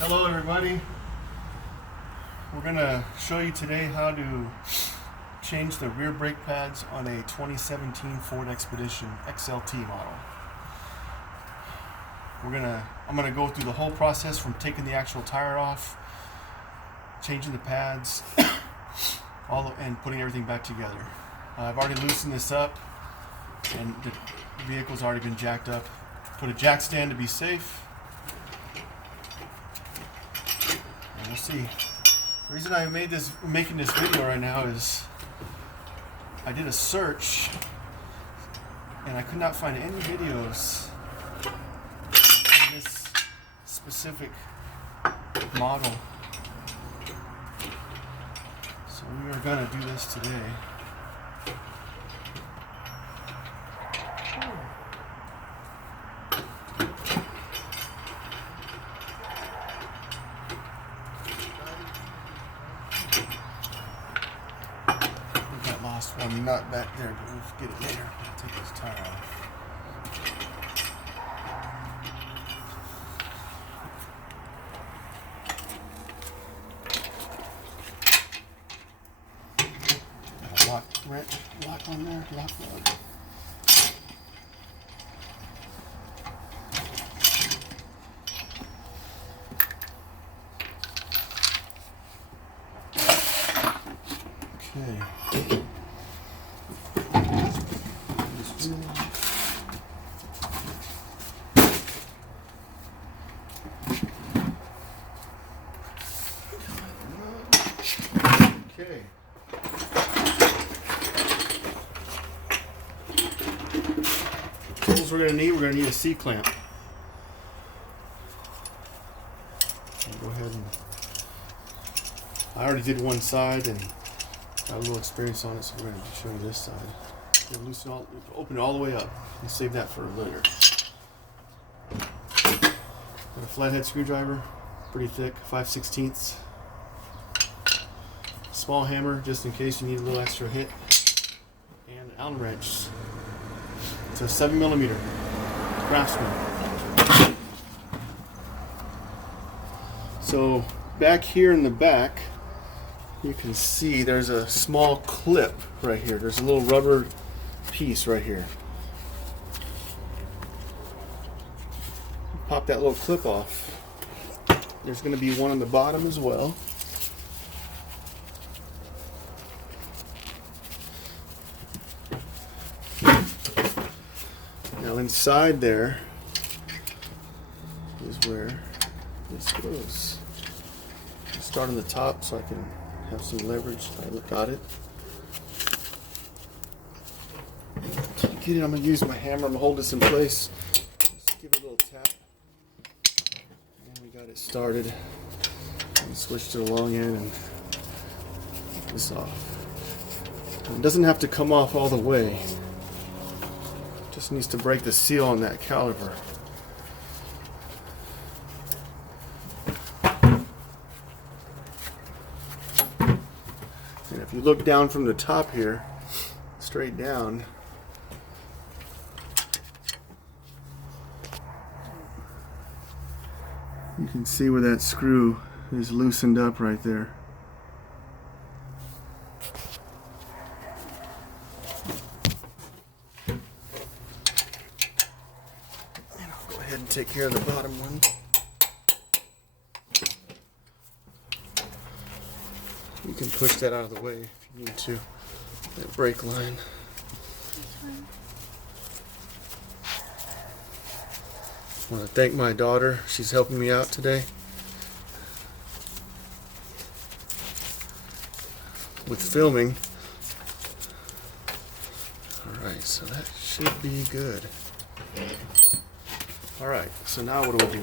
Hello everybody. We're going to show you today how to change the rear brake pads on a 2017 Ford Expedition XLT model. I'm going to go through the whole process from taking the actual tire off, changing the pads, and putting everything back together. I've already loosened this up and the vehicle's already been jacked up. Put a jack stand to be safe. And we'll see. The reason I making this video right now is I did a search and I could not find any videos on this specific model. So we are going to do this today. One nut back there, but we'll get it later. I'll take this tire off. Got a lock on there, lock lug. Okay. Okay. Tools we're going to need a C-clamp. Go ahead and I already did one side and got a little experience on it, so we're going to show you this side. Open it all the way up and save that for later. Got a flathead screwdriver, pretty thick, 5/16. Small hammer, just in case you need a little extra hit, and an Allen wrench. It's a 7mm Craftsman. So back here in the back, you can see there's a small clip right here. There's a little rubber piece right here. Pop that little clip off. There's going to be one on the bottom as well. Now inside there is where this goes. I'll start on the top so I can have some leverage. I got it. Get it. I'm going to use my hammer. I'm going to hold this in place. Just give it a little tap. And we got it started. And switch to the long end and get this off. It doesn't have to come off all the way. Just needs to break the seal on that caliper. And if you look down from the top here, straight down, you can see where that screw is loosened up right there. And I'll go ahead and take care of the bottom one. You can push that out of the way if you need to. That brake line. I want to thank my daughter. She's helping me out today with filming. Alright, so that should be good. Alright, so now what do we do?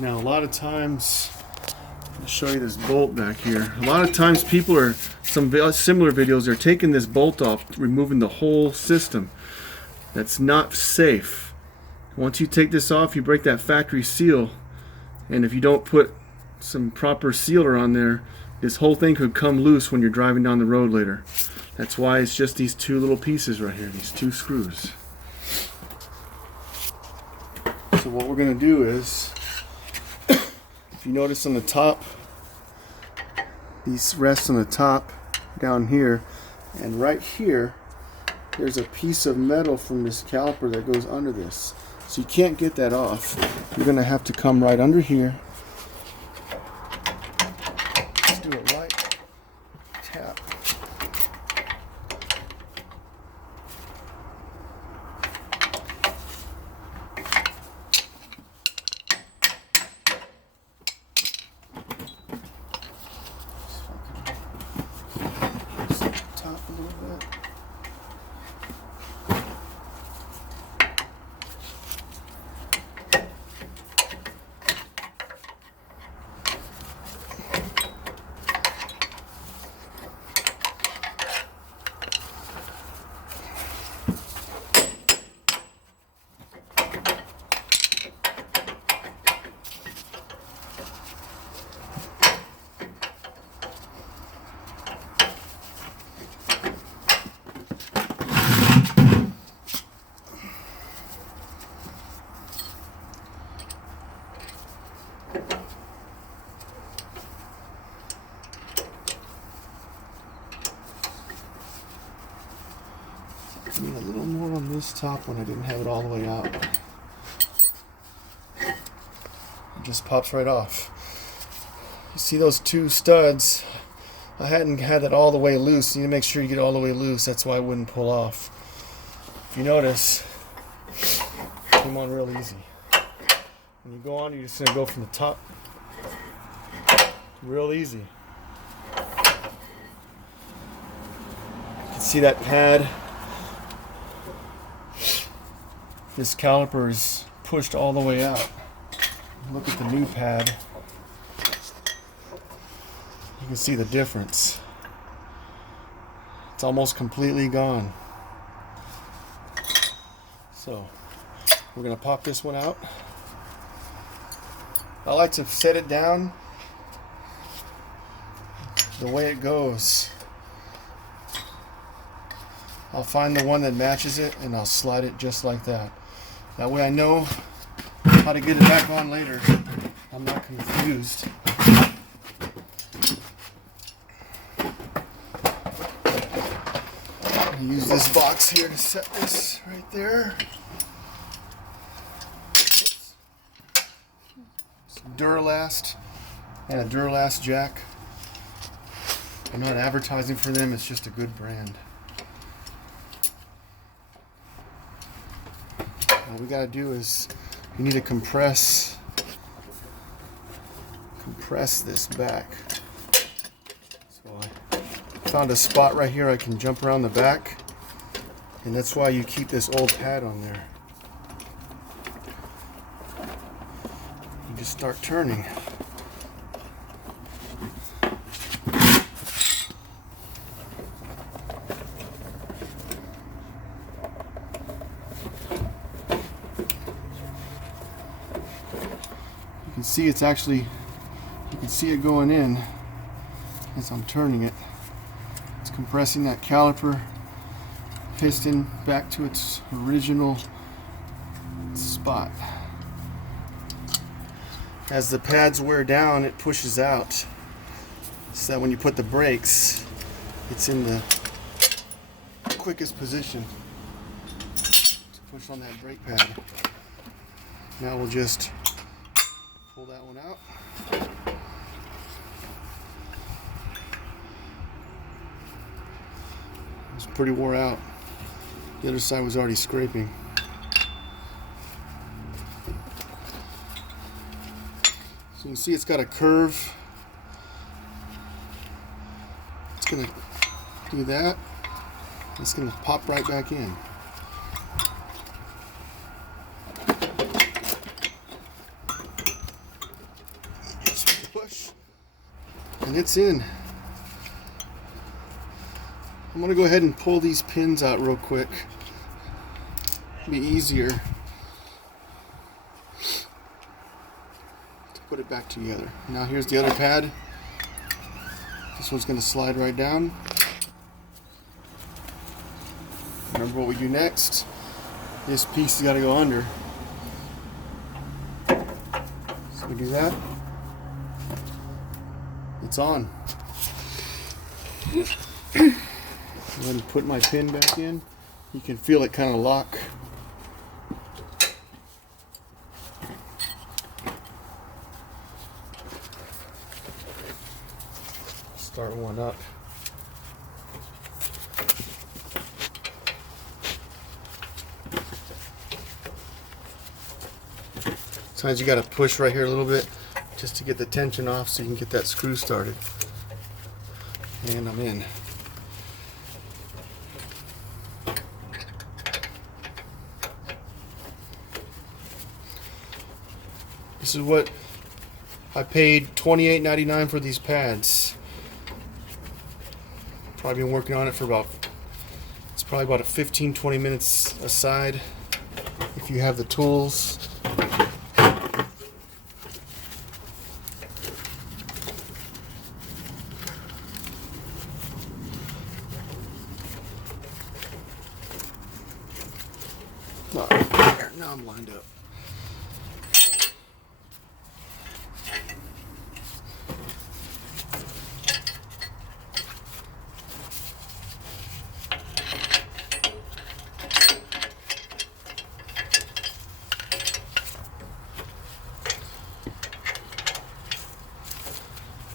Now a lot of times, I'll show you this bolt back here. A lot of times people are, some similar videos, they're taking this bolt off, removing the whole system. That's not safe. Once you take this off, you break that factory seal, and if you don't put some proper sealer on there, this whole thing could come loose when you're driving down the road later. That's why it's just these two little pieces right here, these two screws. So what we're going to do is If you notice on the top, these rest on the top down here, and right here there's a piece of metal from this caliper that goes under this. So you can't get that off. You're going to have to come right under here. Let's do it right. Tap. Top a little bit. Need a little more on this top one. I didn't have it all the way out. It just pops right off. You see those two studs? I hadn't had that all the way loose. You need to make sure you get it all the way loose. That's why it wouldn't pull off. If you notice, it came on real easy. When you go on, you're just going to go from the top. Real easy. You can see that pad. This caliper is pushed all the way out. Look at the new pad. You can see the difference. It's almost completely gone. So we're going to pop this one out. I like to set it down the way it goes. I'll find the one that matches it and I'll slide it just like that. That way I know how to get it back on later. I'm not confused. I use this box here to set this right there. Some Duralast and a Duralast jack. I'm not advertising for them, it's just a good brand. What we gotta do is we need to compress this back. So I found a spot right here I can jump around the back, and that's why you keep this old pad on there. You just start turning. You can see it's actually, you can see it going in as I'm turning it. It's compressing that caliper piston back to its original spot. As the pads wear down, it pushes out, so that when you put the brakes, it's in the quickest position to push on that brake pad. Now we'll just pull that one out. It's pretty wore out. The other side was already scraping. So you can see it's got a curve. It's going to do that. It's going to pop right back in. Just push, and it's in. I'm going to go ahead and pull these pins out real quick. It'll be easier to put it back together. Now here's the other pad. This one's going to slide right down. Remember what we do next? This piece has got to go under. So we do that. it's on. Then put my pin back in. You can feel it kind of lock. Start one up. Sometimes you got to push right here a little bit just to get the tension off so you can get that screw started. And I'm in. This is what I paid $28.99 for these pads. Probably been working on it for it's probably about a 15-20 minutes aside if you have the tools. Now I'm lined up.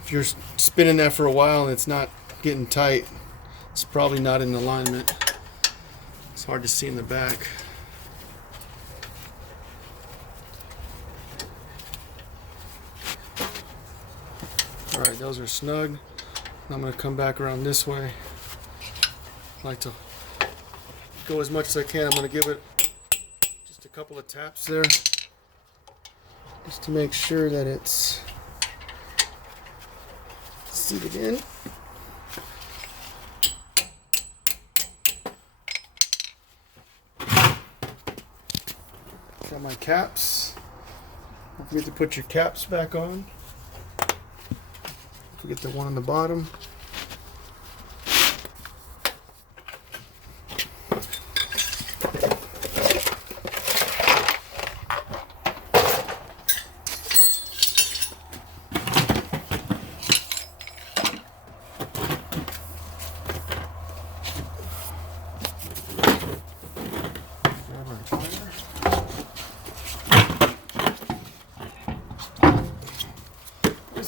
If you're spinning that for a while and it's not getting tight, it's probably not in alignment. It's hard to see in the back. Alright, those are snug. I'm going to come back around this way. I like to go as much as I can. I'm going to give it just a couple of taps there just to make sure that it's seated in. Got my caps. Don't forget to put your caps back on. Forget the one on the bottom.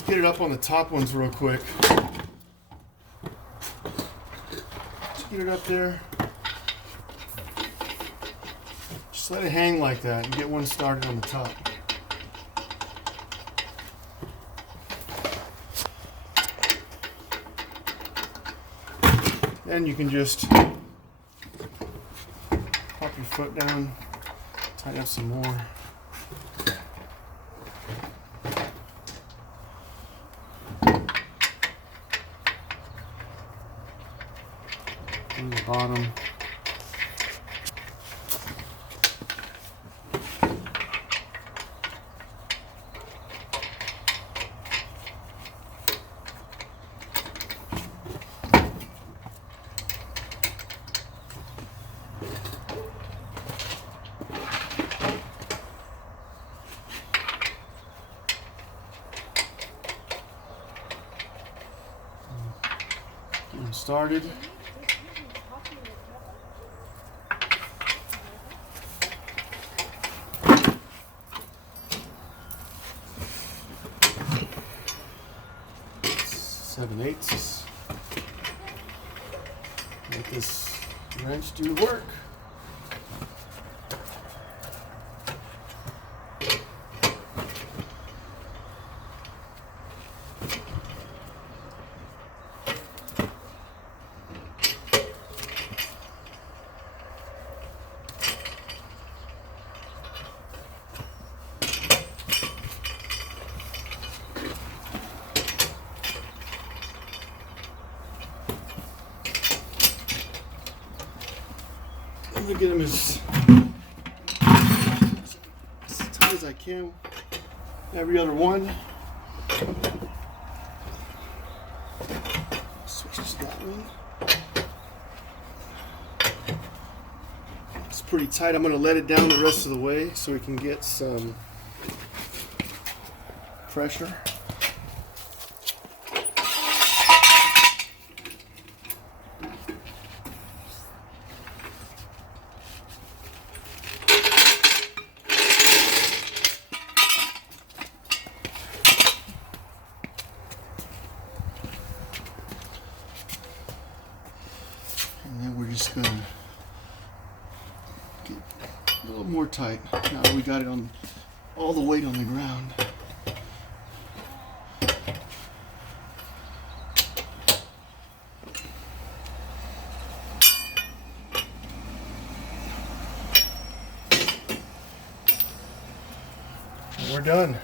Get it up on the top ones real quick. Just get it up there. Just let it hang like that and get one started on the top. Then you can just pop your foot down, tighten up some more. On the bottom. Getting started. Seven-eighths. Let this wrench do the work. I'm gonna get them as tight as I can. Every other one. Switch to that one. It's pretty tight. I'm gonna let it down the rest of the way so we can get some pressure. A little more tight. Now that we got it on all the weight on the ground. We're done.